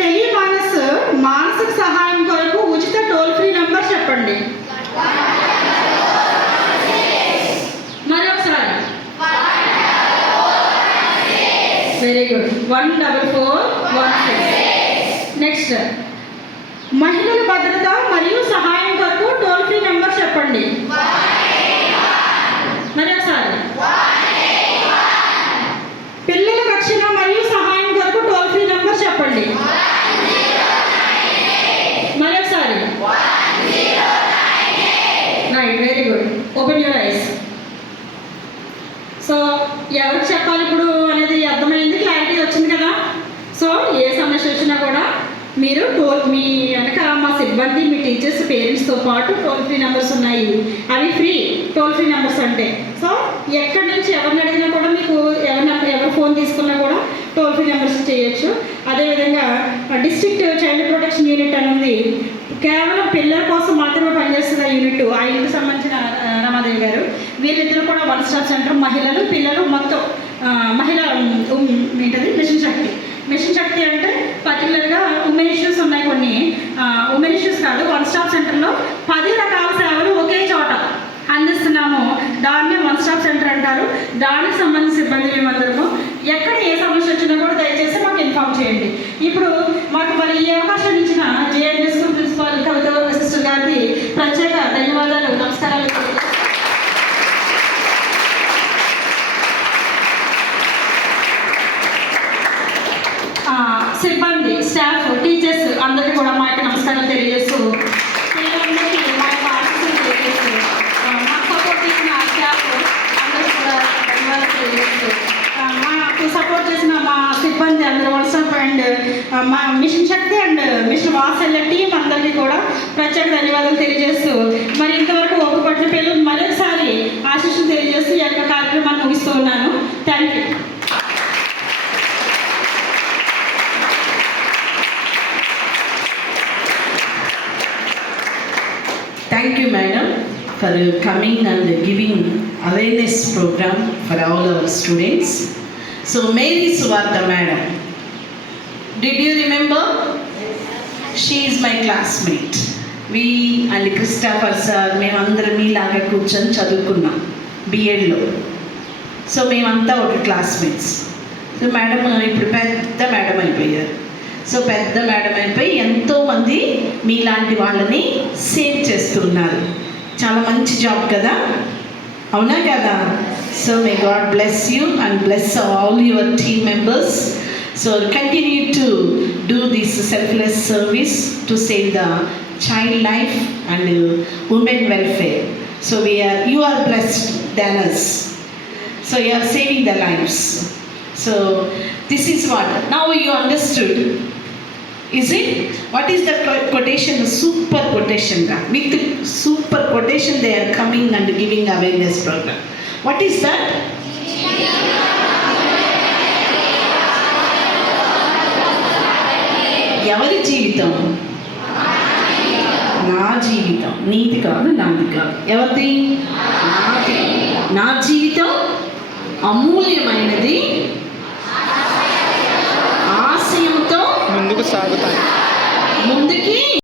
టెలిమానస్ మానసిక సహాయం కొరకు ఉచిత టోల్ ఫ్రీ నంబర్ చెప్పండి. మరొకసారి. Very good. 14416. నెక్స్ట్, మహిళల భద్రత మరియు సహాయం కొరకు టోల్ ఫ్రీ నంబర్ చెప్పండి. మరొకసారి. పిల్లల రక్షణ మరియు సహాయం కొరకు టోల్ ఫ్రీ నంబర్ చెప్పండి. మరొకసారి. Right, very good. Open your eyes. So ఎవరికి చెప్పాలి ఇప్పుడు అనేది అర్థమైంది, క్లారిటీ వచ్చింది కదా. సో ఏ సమస్య వచ్చినా కూడా మీరు మీ వెనక మా సిబ్బంది, మీ టీచర్స్, పేరెంట్స్తో పాటు టోల్ ఫ్రీ నెంబర్స్ ఉన్నాయి. అవి ఫ్రీ టోల్ ఫ్రీ నెంబర్స్ అంటే. సో ఎక్కడి నుంచి ఎవరిని అడిగినా కూడా మీకు ఎవరు ఫోన్ తీసుకున్నా కూడా టోల్ ఫ్రీ నెంబర్స్ చేయొచ్చు. అదేవిధంగా డిస్ట్రిక్ట్ చైల్డ్ ప్రొటెక్షన్ యూనిట్ అనేది కేవలం పిల్లల కోసం మాత్రమే పనిచేస్తుంది ఆ యూనిట్. ఆ యూనిట్ సంబంధించిన రమాదేవి గారు, వీళ్ళిద్దరూ కూడా వన్ స్టాప్ సెంటర్, మహిళలు, పిల్లలు, మొత్తం మహిళ ఏంటది మిషన్ శక్తి అంటే పర్టికులర్గా ఉమెన్ ఇష్యూస్ ఉన్నాయి. కొన్ని ఉమెన్ ఇష్యూస్ కాదు, వన్ స్టాప్ సెంటర్లో 10 రకాల సేవలు ఒకే చోట అందిస్తున్నాము. దాన్ని వన్ స్టాప్ సెంటర్ అంటారు. దానికి సంబంధించిన సిబ్బంది మేమందరము ఎక్కడ ఏ సమస్య వచ్చినా కూడా దయచేసి మాకు ఇన్ఫార్మ్ చేయండి. ఇప్పుడు మాకు మరి ఈ అవకాశం ఇచ్చిన జేఎన్ఎస్ స్కూల్ ప్రిన్సిపాల్ కవిత సిస్టర్ గారికి ప్రత్యేక ధన్యవాదాలు, నమస్కారాలు. సిబ్బంది, స్టాఫ్, టీచర్స్ అందరికీ కూడా మా యొక్క నమస్కారాలు తెలియజేస్తూ, పిల్లలందరికీ మా యొక్క ఆశీస్సులు తెలియజేస్తూ, మాకు సపోర్ట్ చేసిన స్టాఫ్ అందరికీ కూడా ధన్యవాదాలు తెలియజేస్తూ, మాకు సపోర్ట్ చేసిన మా సిబ్బంది అందరూ వాట్సాప్ అండ్ మా mission Shakti and mission Vatsalya team అందరికీ కూడా ప్రత్యేక ధన్యవాదాలు తెలియజేస్తూ, మరి ఇంతవరకు ఓపికపట్టిన పిల్లలు మరొకసారి ఆశీస్సులు తెలియజేస్తూ ఈ యొక్క కార్యక్రమాన్ని ముగిస్తూ ఉన్నాను. Thank you. Thank you, madam, for coming and giving awareness program for all our students. So, Mary Suvartha madam, did you remember? She is my classmate. We and Christopher sir, మేమందరం మీలాగా కూర్చొని చదువుకున్నాం బిఎడ్లో. సో మేమంతా ఒక classmates. So madam ఇప్పుడు పెద్ద madam అయిపోయారు. So పెద్ద మేడం అయిపోయి ఎంతోమంది మీలాంటి వాళ్ళని సేవ్ చేస్తున్నారు. చాలా మంచి జాబ్ కదా, అవునా కదా? So may God bless you and bless all your team members. So continue to do this selfless service to save the child life and women welfare. So you are blessed than us. So you are saving the lives. So this is what now you understood. Is it? What is the quotation? Super quotation. With super quotation they are coming and giving awareness program. What is that? ఎవరి జీవితం? నా జీవితం. నీది కాదు, నాది కాదు. ఎవరిది? నాది. నా జీవితం అమూల్యమైనది, ఆశయంతో ముందుకు సాగుతాను, ముందుకి